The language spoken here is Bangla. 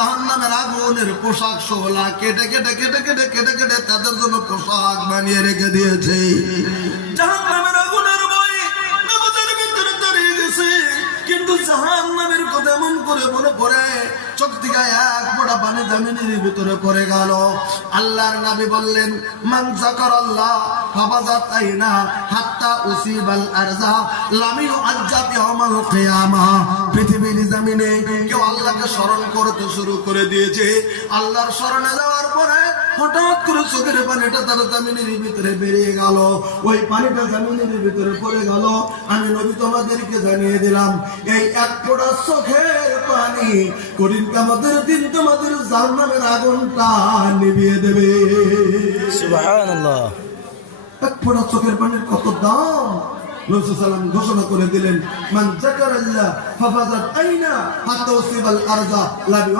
জাহান্নামের আগুনের পোশাক শোলা কেটে কেটে কেটে কেটে কেটে কেটে তাদের জন্য পোশাক বানিয়ে রেখে দিয়েছে। জাহান্নামের আগুনের ভয় নামাজের ভিতরে দাঁড়িয়ে গেছে, কিন্তু জাহান্নামের কথা এমন করে মনে পড়ে চোখ থেকে এক ফোঁটা পানি জমিনের ভিতরে পড়ে গেল। আল্লাহর নবী বললেন, মান যাকারাল্লাহ ফাবাযাত আইনা হাত্তা উসিবাল আরজা লাম ইউআজ্জাব ইয়াউমাল কিয়ামাহ। পৃথিবীর জমিনে কেউ আল্লাহকে স্মরণ করতে শুরু করে দিয়েছে, আল্লাহর স্মরণে যাওয়ার পরে হঠাৎ করে চোখের পানিটা তার জমিনের ভিতরে বেরিয়ে গেল। ওই পানিটা জমিনের ভিতরে পড়ে গেল। আমি নবী তোমাদেরকে জানিয়ে দিলাম, এই এক ফোঁটা চোখের পানি কঠিন কিয়ামতের দিন তোমাদের জাহান্নামের আগুনটা নিভিয়ে দেবে। সুবহানাল্লাহ। এক ফোঁটা চোখের পানির কত দাম! নবী সাল্লাল্লাহু আলাইহি ওয়াসাল্লাম ঘোষণা করে দিলেন, মান যাকারাল্লাহ ফাফাযাত আইনা হাত্তা উসিবাল আরজা লা